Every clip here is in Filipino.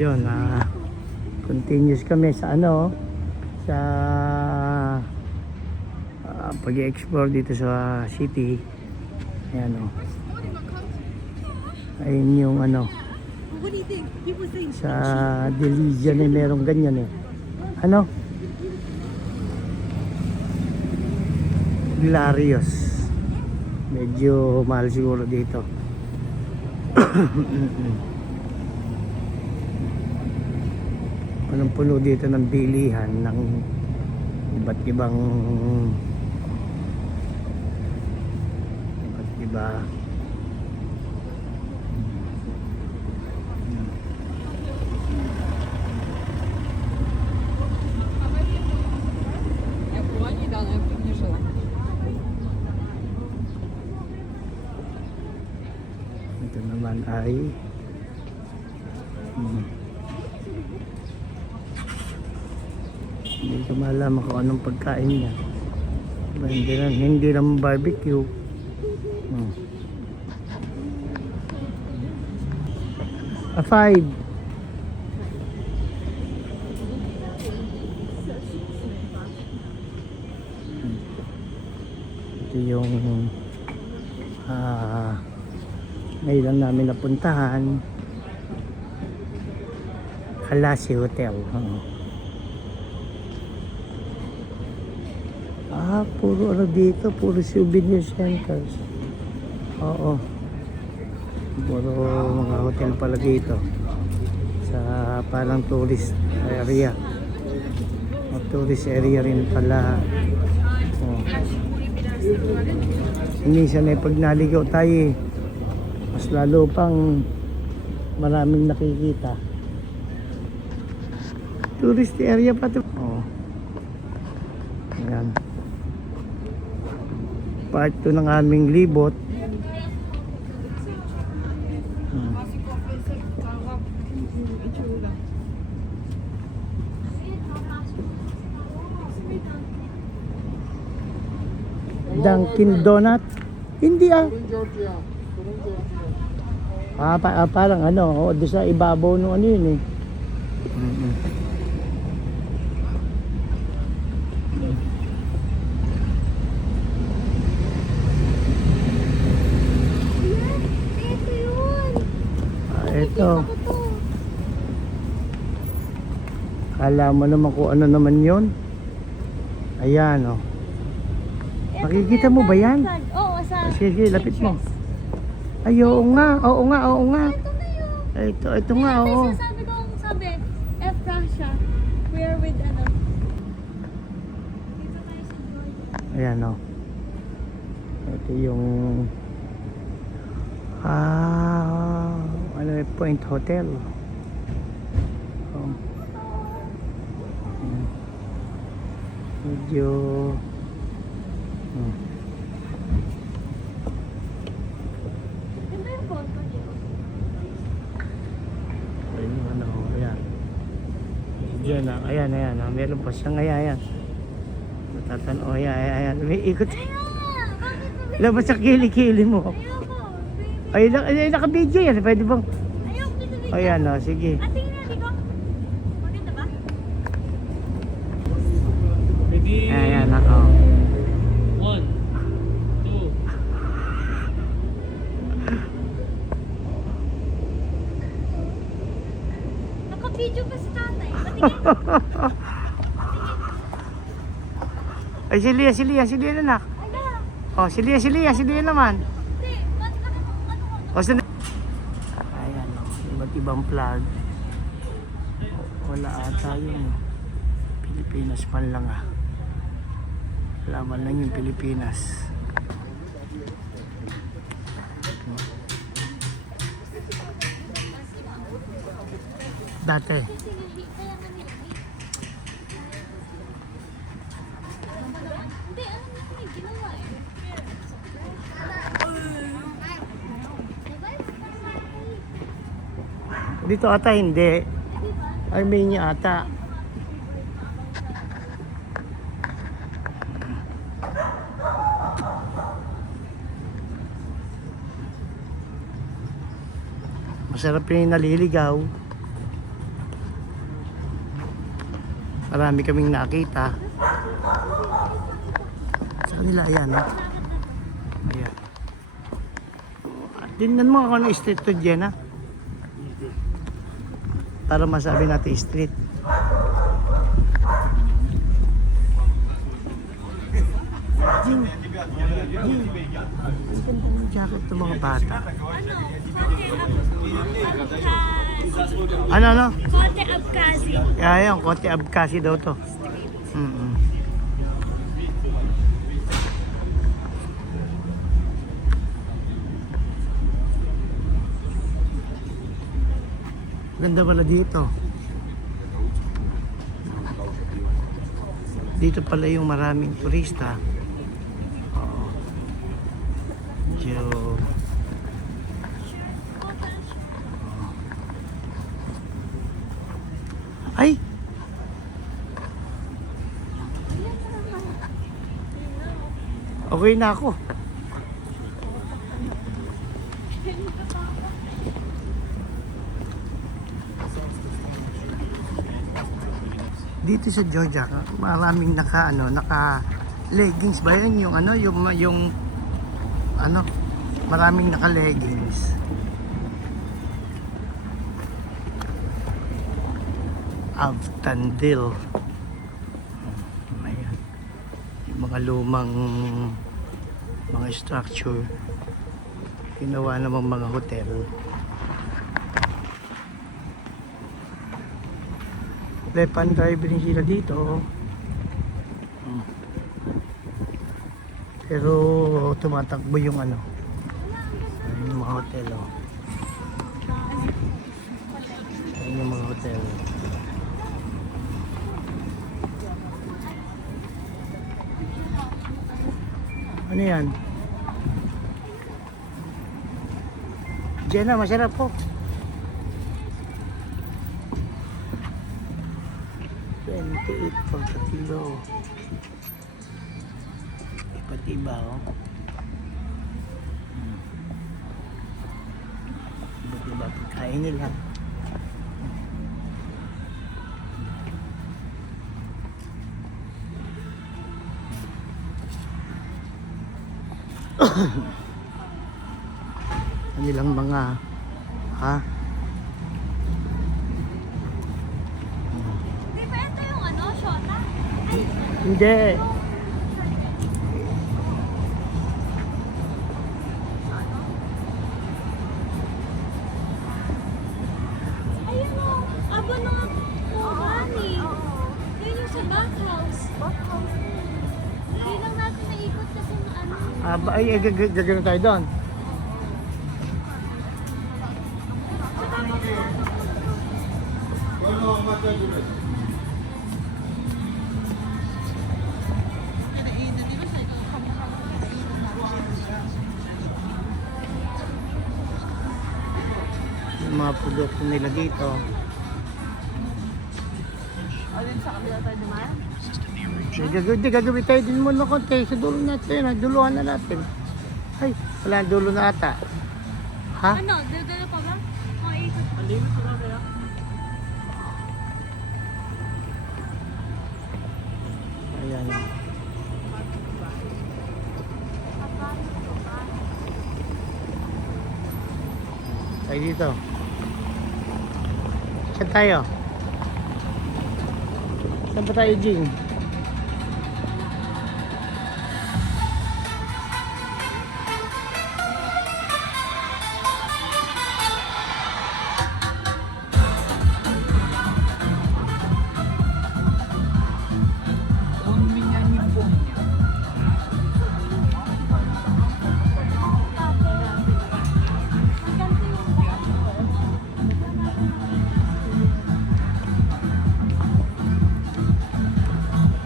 Yun, continuous kami sa ano, sa pag-explore dito sa city. Ayan o. Ayun yung ano, sa Delizian eh, merong ganyan eh. Ano? Glarios. Medyo mahal siguro dito. Punong-puno dito ng bilihan ng iba't iba. Ito naman ay hindi ko malaman kung anong pagkain niya. Hindi naman barbecue. A 5. Ito yung ngayon lang namin napuntahan, Halasi Hotel. Puro ano dito, puro souvenir centers. Oo. Puro mga hotel pala dito. Sa parang tourist area. Tourist area rin pala. Minsan ay pag naligaw tayo, mas lalo pang maraming nakikita. Tourist area pa ito. Ayan. Part 2 ng aming libot. Dunkin Donut. Hindi parang ano, doon sa ibabaw no ano yun eh. Ito. Kala mo naman kung ano naman yun. Ayan o. Makikita mo ba yan? Oo, sa... Sige, lapit mo. Ay, oo nga. Ito na yun. Ito nga, oo. Sabi, F Russia. We are with ano. Ayan o. Ito yung Point Hotel. Medyo ayan, meron pa siyang ayan. Matatanaw, ayan. May ikot. Labas sa kili-kili mo. Ayun, naka-video yan. Pwede bang? Ayan, sige. Maganda ba? Ayan, ako. 1, 2. Naka-video pa si tatay. Ay, si Lia na. Oh, si Lia naman. O, ayan, iba't ibang flag. Wala ata yung Pilipinas man lang Laman lang yung Pilipinas. Dati. Dito ata hindi. Armenia ata. Masarap yung naliligaw. Marami kaming nakita. Sa kanila, ayan, no? Ayan. At tingnan mo ako ng street to dyan, ha? Para masabi natin street. Jing, Jing, ang ganda ng jacket ng mga bata. Ano? Kote Abkazi. Yan, Kote Abkazi daw to. Ganda pala dito. Dito pala yung maraming turista. Oo. Medyo... Ay! Okay na ako. Dito sa Georgia, maraming naka leggings ba yan? Yung maraming naka leggings. Avtandil. Ayan. Yung mga lumang mga structure. Ginawa namang mga hotel. Left-hand drive rin sila dito. Pero tumatakbo yung yung mga hotel. Ayun yung mga hotel. Ano yan? Jenna, masarap po. 28 per kilo. Iba-iba, oh. Iba-iba pagkain nila. Kanilang mga Di ba ito yung Shota? Hindi. Ayun o, abo ng honey. Yun yung sa backhouse. Hindi lang natin naikot kasi na Ay, gagawin tayo doon. Yung mga produkto nila dito. Gagawin tayo din muna konti sa dulo natin, duluhan na natin. Ay, wala dulo na ata. Ha? Ano, dala pa ba? Maikot. Ayan. Tayo dito. Saan tayo? Saan pa tayo, Jing?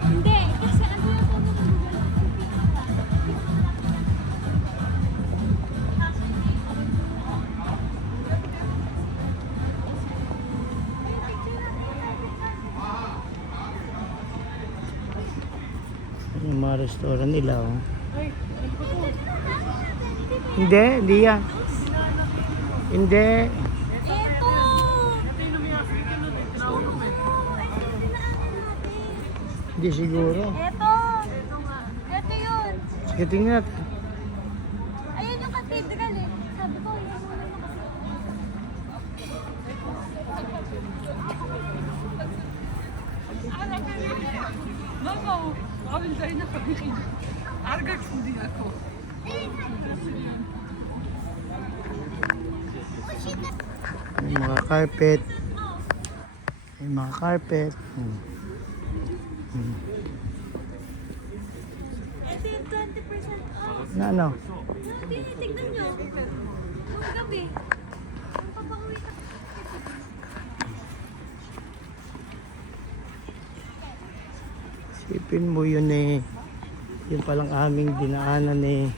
Hindi, kasi ano yung Yung mga restaurant nila, oh. Hindi yan. Hindi. Ito! Hindi siguro. Eto! Eto nga. Eto yun. Sige, tingnan natin. Ayun yung cathedral eh. Sabi ko, yun muna na kasi. Mama, kami tayo na kami. Argat hindi ako. May mga carpet. May mga carpet. Ito yung 20% off. Na ano? Tignan nyo. Nung gabi. Ang papauwi ka. Sipin mo yun eh. Yun palang aming dinaanan eh.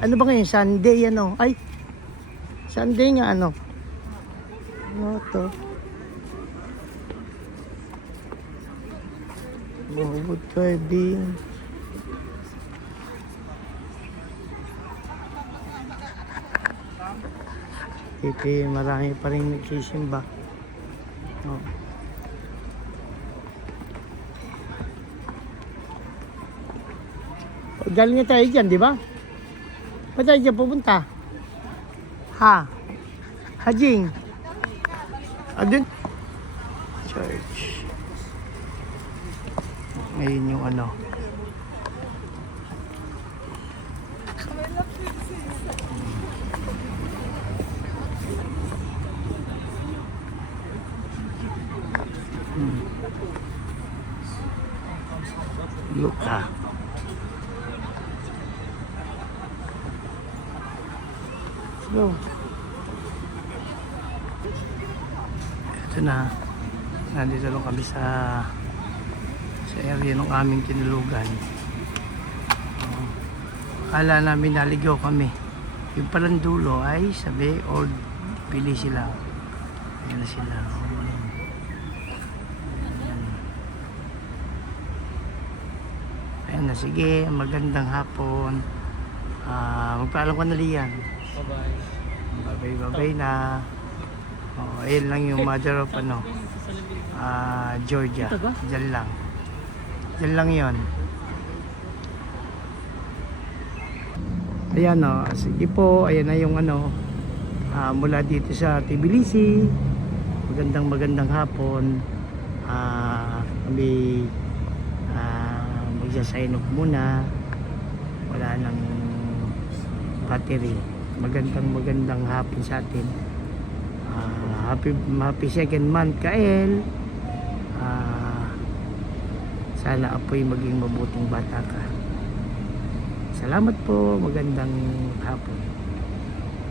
Ano ba ngayon? Sunday ano? Ay, Sunday nga ano? Ano to? Wood carving. Dito marami pa rin nagsisimba. Oh. Galing na tayo dyan, di ba? Ba't tayo dyan pupunta? Ha? Hajing? Adun? Church. Ngayon yung ano. Luka. So, ito na. Nandito lang kami sa area ng aming tinulugan. Akala namin naligaw kami. Yung palang dulo ay sabi old pili sila. Ayan na sila. Ayan na, sige, magandang hapon. Magpaalam ko na liyan. Bye-bye. Bye-bye na. Oh, ayun lang yung mother of ano, Georgia. Ito ba? Diyan lang. Diyan lang yon. Ayan o, sige po, ayan na yung ano, mula dito sa Tbilisi. Magandang hapon. Kami magsa-sign off muna. Wala nang battery. Magandang hapon sa atin. Happy second month Kael. Sana apoy maging mabuting bata ka. Salamat po, magandang hapon.